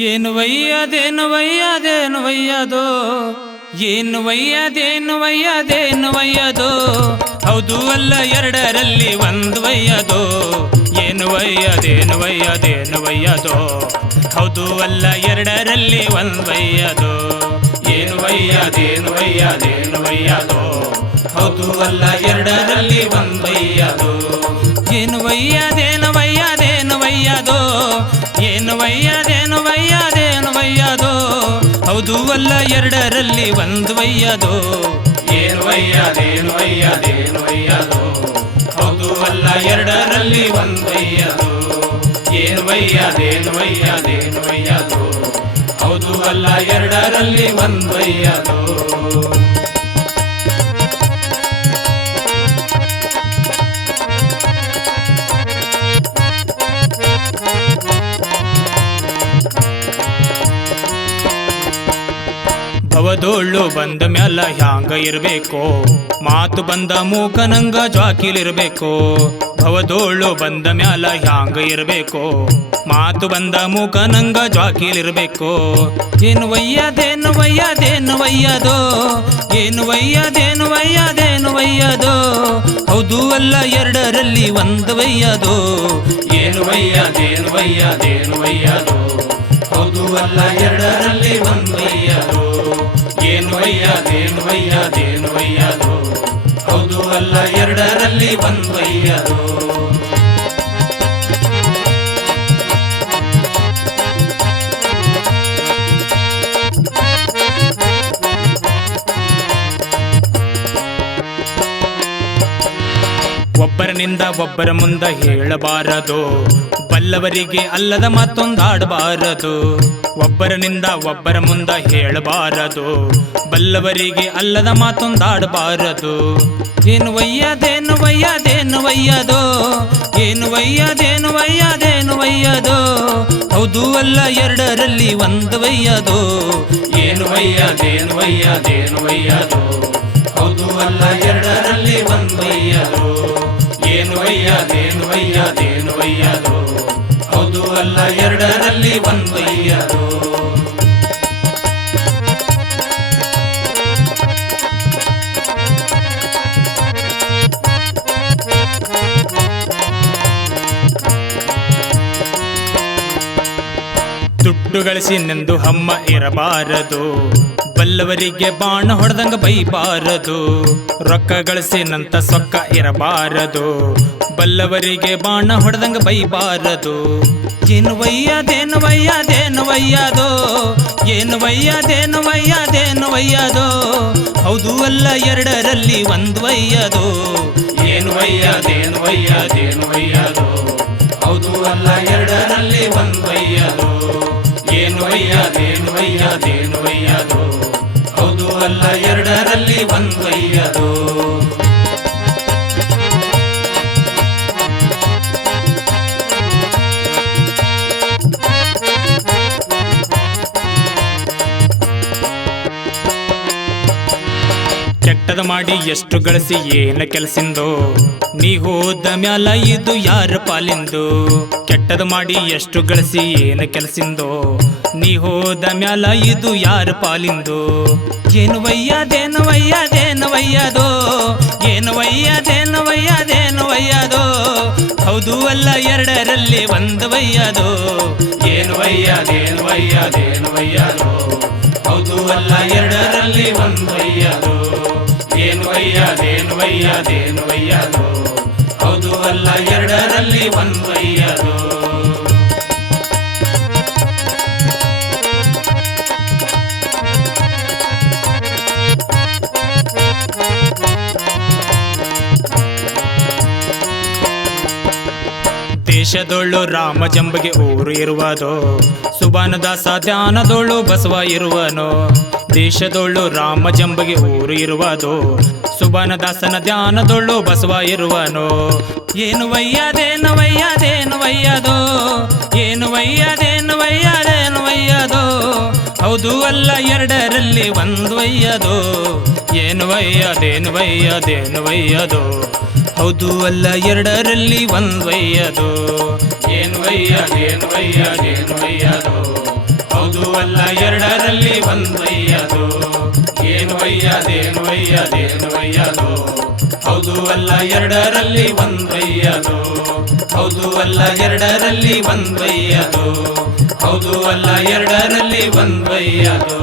ಏನು ವಯ್ಯದೇನು ವಯ್ಯದೇನು ವಯ್ಯದೋ ಏನು ವಯ್ಯದೇನು ವಯ್ಯದೇನು ವಯ್ಯದೋ ಹೌದು ಅಲ್ಲ ಎರಡರಲ್ಲಿ ಒಂದು ವಯ್ಯದೋ ಏನು ವಯ್ಯದೇನು ವಯ್ಯದೇನು ವಯ್ಯದೋ ಹೌದು ಅಲ್ಲ ಎರಡರಲ್ಲಿ ಒಂದು ವಯ್ಯದೋ ಏನು ವಯ್ಯದೇನು ವಯ್ಯದೇನು ವಯ್ಯದೋ ಹೌದು ಅಲ್ಲ ಎರಡರಲ್ಲಿ ಒಂದು ವಯ್ಯದೋ ಏನು ವಯ್ಯದೇನು ವಯ್ಯದೇನು ವಯ್ಯದೋ ಏನು ವಯ್ಯದೇನು ವಯ್ಯದೇನು ವಯ್ಯದೋ ಹೌದು ಅಲ್ಲ ಎರಡರಲ್ಲಿ ಒಂದು ವಯ್ಯದೋ ಏನು ವಯ್ಯದೇನು ವಯ್ಯದೇನು ವಯ್ಯದೋ ಹೌದು ಅಲ್ಲ ಎರಡರಲ್ಲಿ ಒಂದು ವಯ್ಯದೋ ಏನು ವಯ್ಯದೇನು ವಯ್ಯದೇನು ವಯ್ಯದೋ ಹೌದು ಅಲ್ಲ ಎರಡರಲ್ಲಿ ಒಂದು ವಯ್ಯದೋ ಭವದೋಳು ಬಂದ ಮ್ಯಾಲ ಹ್ಯಾಂಗ ಇರಬೇಕು ಮಾತು ಬಂದ ಮೂಕನಂಗ ಜ್ವಾಕಿಲಿರ್ಬೇಕು ಭವದೋಳು ಬಂದ ಮ್ಯಾಲ ಹ್ಯಾಂಗ ಇರಬೇಕು ಮಾತು ಬಂದ ಮೂಕನಂಗ ಜ್ವಾಕಿಲಿರ್ಬೇಕು ಏನು ವಯ್ಯದೇನು ವಯ್ಯದೇನು ವಯ್ಯದೋ ಏನು ವಯ್ಯದೇನು ವಯ್ಯದೇನು ವಯ್ಯದೋ ಹೌದು ಅಲ್ಲ ಎರಡರಲ್ಲಿ ಒಂದು ವಯ್ಯದೋ ಏನು ವಯ್ಯದೇನು ವಯ್ಯದೇನು ವಯ್ಯದೋ ಹೌದು ಅಲ್ಲ ಎರಡರಲ್ಲಿ ಒಂದು ವಯ್ಯದೋ ಏನು ವಯ್ಯದೇನು ವಯ್ಯದೇನು ವಯ್ಯದೋ ಹೌದು ಅಲ್ಲ ಎರಡರಲ್ಲಿ ಒಂದು ವಯ್ಯದೋ ಒಬ್ಬರನಿಂದ ಒಬ್ಬರ ಮುಂದ ಹೇಳಬಾರದು ಬಲ್ಲವರಿಗೆ ಅಲ್ಲದ ಮತ್ತೊಂದಾಡಬಾರದು ಒಬ್ಬರನಿಂದ ಒಬ್ಬರ ಮುಂದ ಹೇಳಬಾರದು ಬಲ್ಲವರಿಗೆ ಅಲ್ಲದ ಮಾತೊಂದಾಡಬಾರದು ಏನು ವಯ್ಯದೇನು ವಯ್ಯದೇನು ವಯ್ಯದೋ ಏನು ವಯ್ಯದೇನು ವಯ್ಯದೇನು ವಯ್ಯದೋ ಹೌದು ಅಲ್ಲ ಎರಡರಲ್ಲಿ ಒಂದು ವಯ್ಯದೋ ಏನು ವಯ್ಯದೇನು ವಯ್ಯದೇನು ವಯ್ಯದೋ ಹೌದು ಅಲ್ಲ ಎರಡರಲ್ಲಿ ಒಂದು ವಯ್ಯದೋ ಏನು ವಯ್ಯದೇನು ವಯ್ಯದೇನು ವಯ್ಯದೋ ಹೌದು ಅಲ್ಲ ಎರಡರಲ್ಲಿ ಒಂದು ವಯ್ಯದೋ ದುಡ್ಡು ಗಳಿಸಿ ನೆಂದು ಹಮ್ಮ ಇರಬಾರದು ಬಲ್ಲವರಿಗೆ ಬಾಣ ಹೊಡೆದಂಗ ಬೈಬಾರದು ರೊಕ್ಕ ಗಳಿಸಿನಂತ ಸೊಕ್ಕ ಇರಬಾರದು ಬಲ್ಲವರಿಗೆ ಬಾಣ ಹೊಡೆದಂಗ ಬೈಬಾರದು ಏನು ವಯ್ಯದೇನು ವಯ್ಯದೇನು ವಯ್ಯದೋ ಏನು ವಯ್ಯದೇನು ವಯ್ಯದೇನು ವಯ್ಯದೋ ಹೌದು ಅಲ್ಲ ಎರಡರಲ್ಲಿ ಒಂದು ವಯ್ಯದೋ ಏನು ವಯ್ಯದೇನು ವಯ್ಯದೇನು ವಯ್ಯದೋ ಹೌದು ಅಲ್ಲ ಎರಡರಲ್ಲಿ ಒಂದು ವಯ್ಯದೋ ಏನು ವಯ್ಯದೇನು ವಯ್ಯದೇನು ವಯ್ಯದೋ ಹೌದು ಅಲ್ಲ ಎರಡರಲ್ಲಿ ಒಂದು ವಯ್ಯದೋ ಕೆಟ್ಟದ ಮಾಡಿ ಎಷ್ಟು ಗಳಿಸಿ ಏನ ಕೆಲಸಿಂದೋ ನೀ ಹೋದ ಮ್ಯಾಲ ಇದು ಯಾರ ಪಾಲಿಂದು ಕೆಟ್ಟದ ಮಾಡಿ ಎಷ್ಟು ಗಳಿಸಿ ಏನ ಕೆಲಸಿಂದೋ ನೀ ಹೋದ ಮ್ಯಾಲ ಇದು ಯಾರ ಪಾಲಿಂದು ಏನು ವಯ್ಯದೇನು ವಯ್ಯದೇನು ವಯ್ಯದೋ ಏನು ವಯ್ಯದೇನು ವಯ್ಯದೇನು ವಯ್ಯದೋ ಹೌದು ಅಲ್ಲ ಎರಡರಲ್ಲಿ ಒಂದು ವಯ್ಯದೋ ಏನು ವಯ್ಯದೇನು ವಯ್ಯದೇನು ವಯ್ಯದೋ ಹೌದು ಅಲ್ಲ ಎರಡರಲ್ಲಿ ಒಂದು ವಯ್ಯದೋ ಏನು ವಯ್ಯದೇನು ವಯ್ಯದೇನು ವಯ್ಯದೋ ಹೌದು ಅಲ್ಲ ಎರಡರಲ್ಲಿ ಒಂದು ವಯ್ಯದೋ ದೇಶದೊಳ್ಳು ರಾಮ ಜಂಬಗೆ ಊರು ಇರುವದೋ ಸುಬಾನದಾಸ ಧ್ಯಾನದೊಳ್ಳು ಬಸವ ಇರುವನೋ ದೇಶದೊಳ್ಳು ರಾಮ ಜಂಬಗೆ ಊರು ಇರುವದೋ ಸುಬಾನದಾಸನ ಧ್ಯಾನದೊಳ್ಳು ಬಸವ ಇರುವನೋ ಏನು ವಯ್ಯದೇನು ವಯ್ಯದೇನು ವಯ್ಯದೋ ಏನು ವಯ್ಯದೇನು ವಯ್ಯದೇನು ವಯ್ಯದೋ ಹೌದು ಅಲ್ಲ ಎರಡರಲ್ಲಿ ಒಂದು ವಯ್ಯದೋ ಏನು ವಯ್ಯದೇನು ವಯ್ಯದೇನು ವಯ್ಯದೋ ಹೌದು ಅಲ್ಲ ಎರಡರಲ್ಲಿ ಒಂದು ವಯ್ಯದೋ ಏನು ವಯ್ಯದೇನು ವಯ್ಯದೇನು ವಯ್ಯದೋ ಹೌದು ಅಲ್ಲ ಎರಡರಲ್ಲಿ ಒಂದೊಯ್ಯದು ಏನು ಒಯ್ಯದೇನು ಒಯ್ಯದೇನು ಒಯ್ಯದು ಹೌದು ಅಲ್ಲ ಎರಡರಲ್ಲಿ ಒಂದೊಯ್ಯದು ಹೌದು ಅಲ್ಲ ಎರಡರಲ್ಲಿ ಒಂದೊಯ್ಯದು ಹೌದು ಅಲ್ಲ ಎರಡರಲ್ಲಿ ಒಂದೊಯ್ಯದು